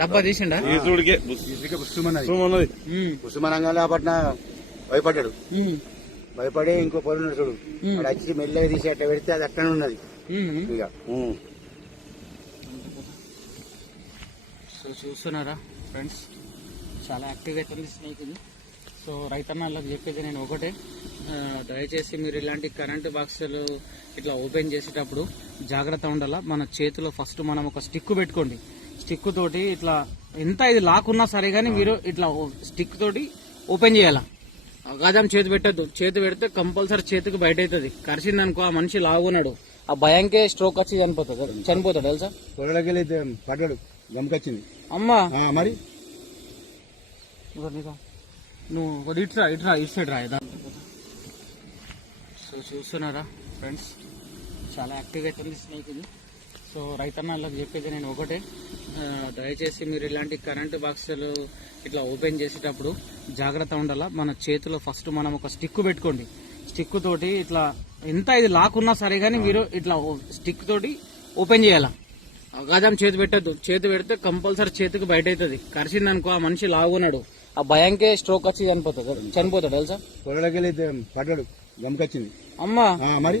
డబ్బా తీసిండా? ఈసుడికే భయపడ్డాడు. భయపడి ఇంకో పొలం చూడు. వచ్చి మెల్లగా తీసి అట్ట పెడితే అది అట్టనే ఉన్నది. ఇక. సో చూస్తున్నారా ఫ్రెండ్స్? చాలా యాక్టివ్ అవుతుంది స్నేక్ ఇది సో రైతన్నలకు చెప్పేది నేను ఒకటే. దయచేసి మీరు ఇలాంటి కరెంటు బాక్సులు ఇట్లా ఓపెన్ చేసేటప్పుడు జాగ్రత్త ఉండాలా? మన చేతిలో ఫస్ట్ మనం ఒక స్టిక్ పెట్టుకోండి. స్టిక్ తోటి ఇట్లా ఎంత ఇది లాక్ ఉన్నా సరే కానీ మీరు ఇట్లా స్టిక్ తోటి ఓపెన్ చేయాలా? అగాదం చేతి పెట్టద్దు. చేతి పెడితే కంపల్సరీ చేతికి బయట అవుతుంది కరిచింది అనుకో ఆ మనిషి లాగున్నాడు. ఆ భయంకే స్ట్రోక్ వచ్చి చనిపోతుంది చనిపోతాడు తెలుసా? వెళ్ళి పడ్డాడు. గమకొచ్చింది అమ్మా! మరి. నువ్వు ఇట్రా ఇట్రా ఇటు సైడ్ రా. సో చూస్తున్నారా ఫ్రెండ్స్? చాలా యాక్టివ్ అవుతుంది స్నేక్ ఇది సో రైతన్నలకు చెప్పేది నేను ఒకటే. దయచేసి మీరు ఇలాంటి కరెంటు బాక్సులు ఇట్లా ఓపెన్ చేసేటప్పుడు జాగ్రత్త ఉండాలా? మన చేతిలో ఫస్ట్ మనం ఒక స్టిక్ పెట్టుకోండి. స్టిక్ తోటి ఇట్లా ఎంత ఇది లాక్ ఉన్నా సరే కానీ మీరు ఇట్లా స్టిక్ తోటి ఓపెన్ చేయాలా? అగాదం చేతి పెట్టద్దు. చేతి పెడితే కంపల్సరీ చేతికి బయట అవుతుంది. కరిచింది అనుకో ఆ మనిషి లాగున్నాడు. ఆ భయంకే స్ట్రోక్ వచ్చి చనిపోతుంది చనిపోతాడు తెలుసా? వెళ్ళి పడ్డాడు. గమకొచ్చింది అమ్మా! మరి?